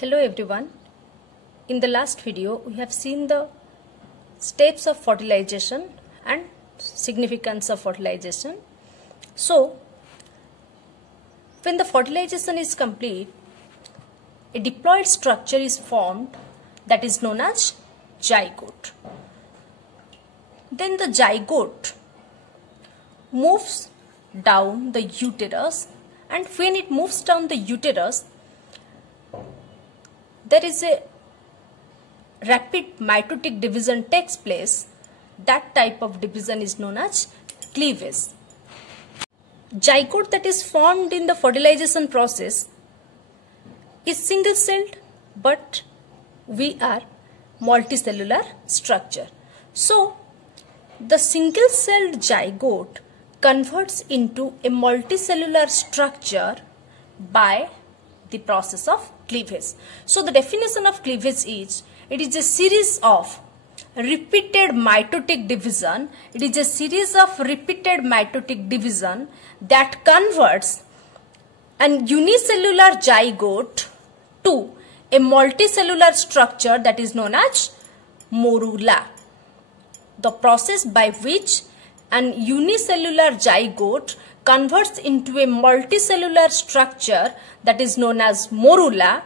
Hello everyone. In the last video we have seen the steps of fertilization and significance of fertilization. So when the fertilization is complete, a diploid structure is formed that is known as zygote. Then the zygote moves down the uterus, and when it moves down the uterus, there is a rapid mitotic division takes place. That type of division is known as cleavage. Zygote that is formed in the fertilization process is single celled, but we are multicellular structure. So the single celled zygote converts into a multicellular structure by the process of cleavage. So the definition of cleavage is, it is a series of repeated mitotic division. It is a series of repeated mitotic division that converts an unicellular zygote to a multicellular structure that is known as morula. The process by which an unicellular zygote converts into a multicellular structure that is known as morula,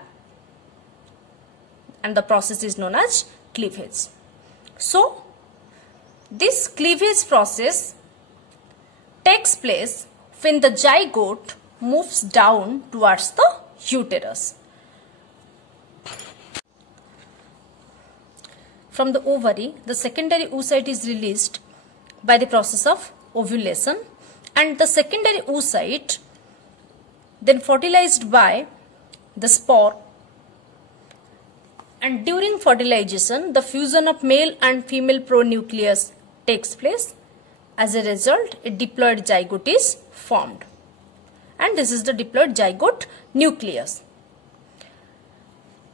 and the process is known as cleavage. So this cleavage process takes place when the zygote moves down towards the uterus. From the ovary, the secondary oocyte is released by the process of ovulation, and the secondary oocyte then fertilized by the spore, and during fertilization the fusion of male and female pronucleus takes place. As a result, a diploid zygote is formed, and this is the diploid zygote nucleus.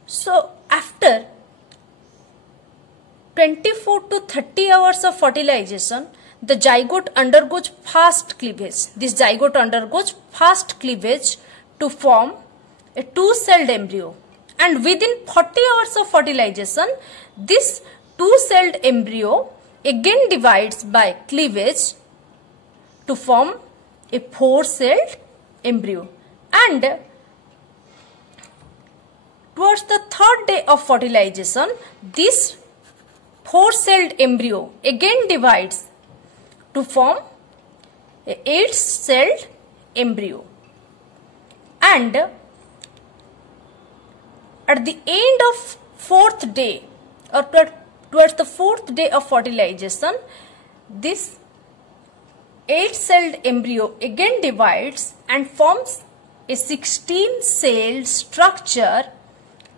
So after 24 to 30 hours of fertilization, the zygote undergoes fast cleavage. This zygote undergoes fast cleavage to form a two-celled embryo. And within 40 hours of fertilization, this two-celled embryo again divides by cleavage to form a four-celled embryo. And towards the third day of fertilization, this four-celled embryo again divides to form a 8-celled embryo. And at the end of fourth day, or towards the fourth day of fertilization, this 8-celled embryo again divides and forms a 16-celled structure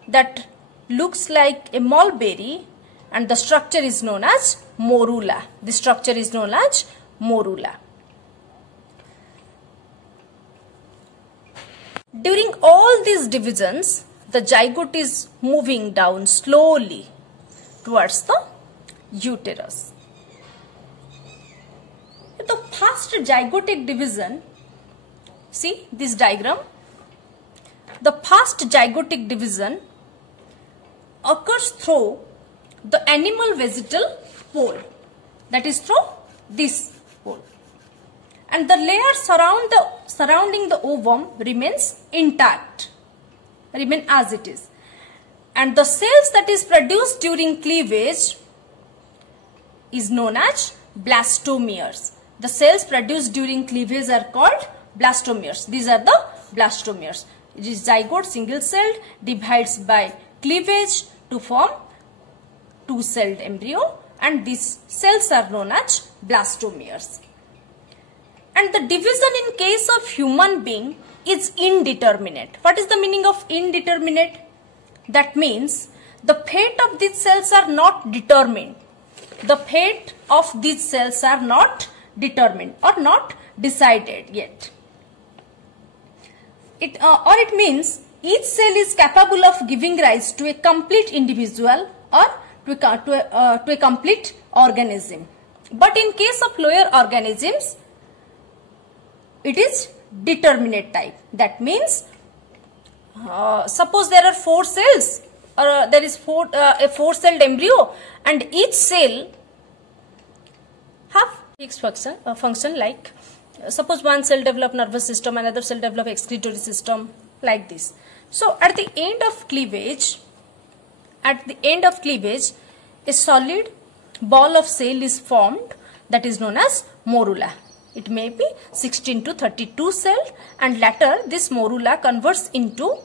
that looks like a mulberry, and the structure is known as morula. The structure is known as morula. During all these divisions, the zygote is moving down slowly towards the uterus. The fast zygotic division, see this diagram, the fast zygotic division occurs through the animal vegetal pole, that is through this pole, and the layer surrounding the ovum remains intact, remain as it is, and the cells that is produced during cleavage is known as blastomeres. The cells produced during cleavage are called blastomeres. These are the blastomeres. It is zygote single celled, divides by cleavage to form two-celled embryo, and these cells are known as blastomeres. And the division in case of human being is indeterminate. What is the meaning of indeterminate? That means the fate of these cells are not determined. The fate of these cells are not determined or not decided yet. It means each cell is capable of giving rise to a complete individual or to a complete organism. But in case of lower organisms, it is determinate type. That means suppose there are 4 cells, or there is a 4-celled embryo, and each cell have fixed function like, suppose one cell develop nervous system, another cell develop excretory system, like this. So at the end of cleavage, a solid ball of cell is formed that is known as morula. It may be 16 to 32 cell, and later this morula converts into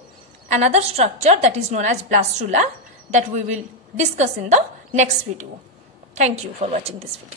another structure that is known as blastula, that we will discuss in the next video. Thank you for watching this video.